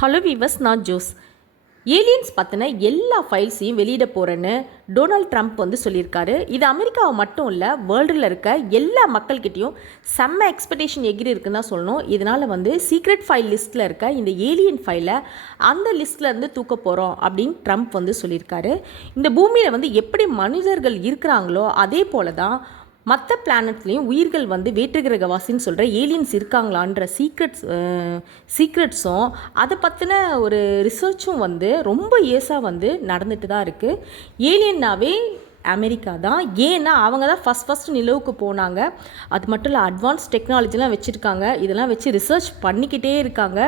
Hello viewers, நான் Jose. Aliens பற்றின எல்லா ஃபைல்ஸையும் வெளியிட போகிறேன்னு டொனால்ட் ட்ரம்ப் சொல்லியிருக்காரு. இது அமெரிக்காவை மட்டும் இல்லை, வேர்ல்டில் இருக்க எல்லா மக்கள்கிட்டையும் செம்ம எக்ஸ்பெக்டேஷன் எகிரி இருக்குன்னு தான் சொல்லணும். இதனால் சீக்ரெட் ஃபைல் லிஸ்ட்டில் இருக்க இந்த ஏலியன் ஃபைலை அந்த லிஸ்ட்லேருந்து தூக்க போகிறோம் அப்படின்னு ட்ரம்ப் சொல்லியிருக்காரு. இந்த பூமியில் எப்படி மனிதர்கள் இருக்கிறாங்களோ அதே போல தான் மற்ற பிளானட்லேயும் உயிர்கள் வேற்றுகிரகவாசின்னு சொல்கிற ஏலியன்ஸ் இருக்காங்களான்ற சீக்ரெட்ஸும் அதை பற்றின ஒரு ரிசர்ச்சும் ரொம்ப இயர்ஸாக நடந்துட்டு தான் இருக்குது. ஏலியன்னாவே அமெரிக்கா தான். ஏன்னா அவங்க தான் ஃபஸ்ட் நிலவுக்கு போனாங்க. அது மட்டும் இல்லை, அட்வான்ஸ் டெக்னாலஜிலாம் வச்சுருக்காங்க. இதெல்லாம் வச்சு ரிசர்ச் பண்ணிக்கிட்டே இருக்காங்க.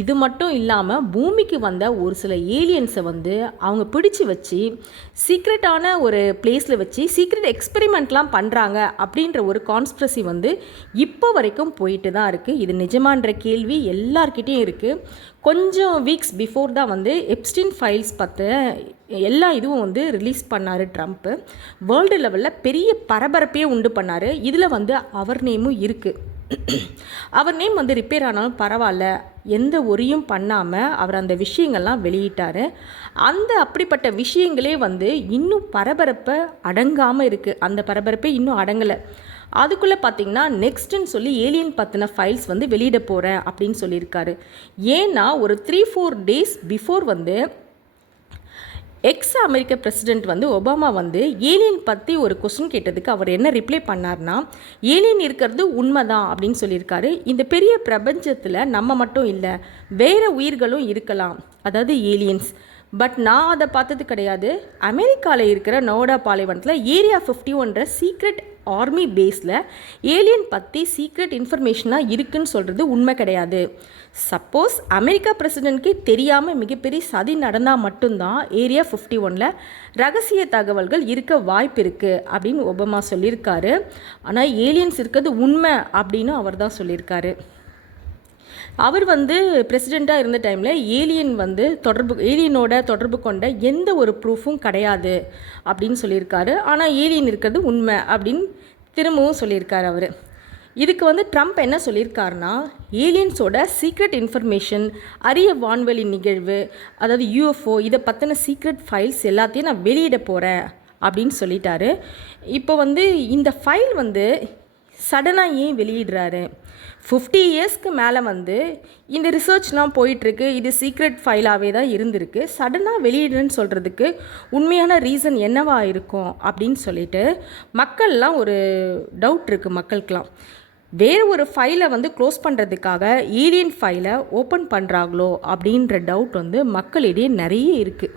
இது மட்டும் இல்லாமல் பூமிக்கு வந்த ஒரு சில ஏலியன்ஸை அவங்க பிடிச்சி வச்சு சீக்ரெட்டான ஒரு பிளேஸில் வச்சு சீக்ரெட் எக்ஸ்பெரிமெண்ட்லாம் பண்ணுறாங்க அப்படின்ற ஒரு கான்ஸ்பிரசி இப்போ வரைக்கும் போயிட்டு தான் இருக்குது. இது நிஜமான்ற கேள்வி எல்லார்கிட்டையும் இருக்குது. கொஞ்சம் வீக்ஸ் பிஃபோர் தான் எப்ஸ்டீன் ஃபைல்ஸ் எல்லா இதுவும் ரிலீஸ் பண்ணார் ட்ரம்ப்பு. வேர்ல்டு லெவலில் பெரிய பரபரப்பையே உண்டு பண்ணார். இதில் அவர் நேமும் இருக்குது. அவர் நேம் ரிப்பேர் ஆனாலும் பரவாயில்ல, எந்த ஒரியும் பண்ணாமல் அவர் அந்த விஷயங்கள்லாம் வெளியிட்டார். அப்படிப்பட்ட விஷயங்களே இன்னும் பரபரப்பை அடங்காமல் இருக்குது. அந்த பரபரப்பே இன்னும் அடங்கலை. அதுக்குள்ளே பார்த்திங்கன்னா நெக்ஸ்ட்டுன்னு சொல்லி ஏலியன் பற்றின ஃபைல்ஸ் வெளியிட போகிறேன் அப்படின்னு சொல்லியிருக்காரு. ஏன்னா ஒரு 3-4 டேஸ் பிஃபோர் அமெரிக்க பிரசிடெண்ட் ஒபாமா ஏலியன் பற்றி ஒரு கொஸ்டின் கேட்டதுக்கு அவர் என்ன ரிப்ளை பண்ணார்னா, ஏலியன் இருக்கிறது உண்மைதான் அப்படின்னு சொல்லியிருக்காரு. இந்த பெரிய பிரபஞ்சத்தில் நம்ம மட்டும் இல்லை, வேறு உயிர்களும் இருக்கலாம், அதாவது ஏலியன்ஸ். பட் நான் அதை பார்த்தது கிடையாது. அமெரிக்காவில் இருக்கிற நோடா பாலைவனத்தில் ஏரியா 51 சீக்ரெட் ஆர்மி பேஸில் ஏலியன் பற்றி சீக்ரெட் இன்ஃபர்மேஷனாக இருக்குதுன்னு சொல்கிறது உண்மை கிடையாது. சப்போஸ் அமெரிக்கா பிரசிடெண்ட்கே தெரியாமல் மிகப்பெரிய சதி நடந்தால் மட்டும்தான் ஏரியா 51 ரகசிய தகவல்கள் இருக்க வாய்ப்பு இருக்குது அப்படின்னு ஒபாமா சொல்லியிருக்காரு. ஆனால் ஏலியன்ஸ் இருக்கிறது உண்மை அப்படின்னு அவர் தான் சொல்லியிருக்காரு. அவர் பிரசிடெண்ட்டாக இருந்த டைமில் ஏலியனோட தொடர்பு கொண்ட எந்த ஒரு ப்ரூஃபும் கிடையாது அப்படின்னு சொல்லியிருக்காரு. ஆனால் ஏலியன் இருக்கிறது உண்மை அப்படின்னு திரும்பவும் சொல்லியிருக்காரு அவர். இதுக்கு ட்ரம்ப் என்ன சொல்லியிருக்காருன்னா, ஏலியன்ஸோட சீக்ரெட் இன்ஃபர்மேஷன், அரிய வான்வெளி நிகழ்வு, அதாவது UFO, இதை பற்றின சீக்ரெட் ஃபைல்ஸ் எல்லாத்தையும் நான் வெளியிட போகிறேன் அப்படின்னு சொல்லிட்டாரு. இப்போ இந்த ஃபைல் சடனாக ஏன் வெளியிடுறாரு? 50 இயர்ஸ்க்கு மேலே இந்த ரிசர்ச்லாம் போயிட்டுருக்கு. இது சீக்ரெட் ஃபைலாகவே தான் இருந்திருக்கு. சடனாக வெளியிடுன்னு சொல்கிறதுக்கு உண்மையான ரீசன் என்னவா இருக்கும் அப்படின்னு சொல்லிட்டு மக்கள்லாம் ஒரு டவுட் இருக்குது. மக்களுக்கெலாம் வேறு ஒரு ஃபைலை க்ளோஸ் பண்ணுறதுக்காக ஏலியன் ஃபைலை ஓப்பன் பண்ணுறாங்களோ அப்படின்ற டவுட் மக்களிடையே நிறைய இருக்குது.